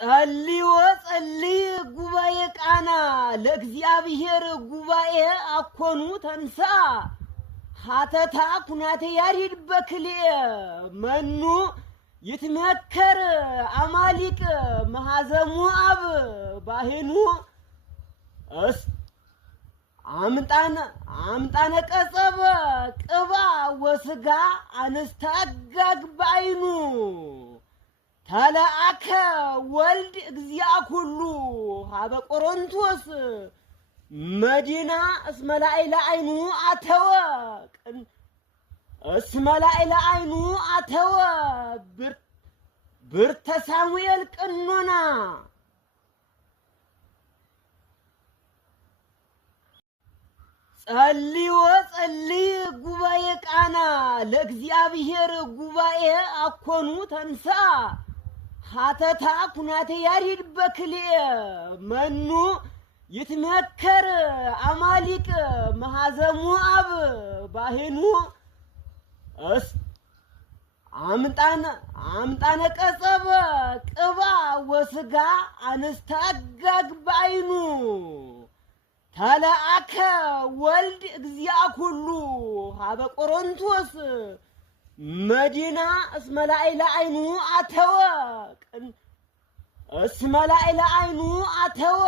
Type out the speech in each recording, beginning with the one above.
ጸልይ ጉባኤ ቃና ለእግዚአብሔር ጉባኤ አኮኑ ተንሳ ሀተታ ኩናቴ ያሪድ በክልኤ መኑ ይትመከር አማሊቅ መሐዘሙ አብ ባህኑ እስ አምጣነ ቀጸበ ቅባ ወስጋ አንስታጋግ ባይኑ ተለአከ ወልድ እግዚአ ኩሉ ሀበ ቆሮንቶስ መዲና እስመላኢለ አይኑ አተወ እስመላኢለ አይኑ አተወ ብርተ ሳሙኤል ቅኖና ጸልይ ጉባኤ ቃና ለእግዚአብሔር ጉባኤ አኮኑ ተንሳ ሀተታ ኩናቴ ያሪድ በክልኤ መኑ ይትመከር አማሊቅ መሐዘሙ አብ ባህኑ እስ አምጣነ ቀጸበ ቅባ ወስጋ አንስታጋግ ባይኑ ተለአከ ወልድ እግዚአ ኩሉ ሀበ ቆሮንቶስ መዲና እስመላኢለ አይኑ አተወ እስመላኢለ አይኑ አተወ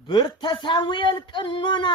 ብርተ ሳሙኤል ቅኖና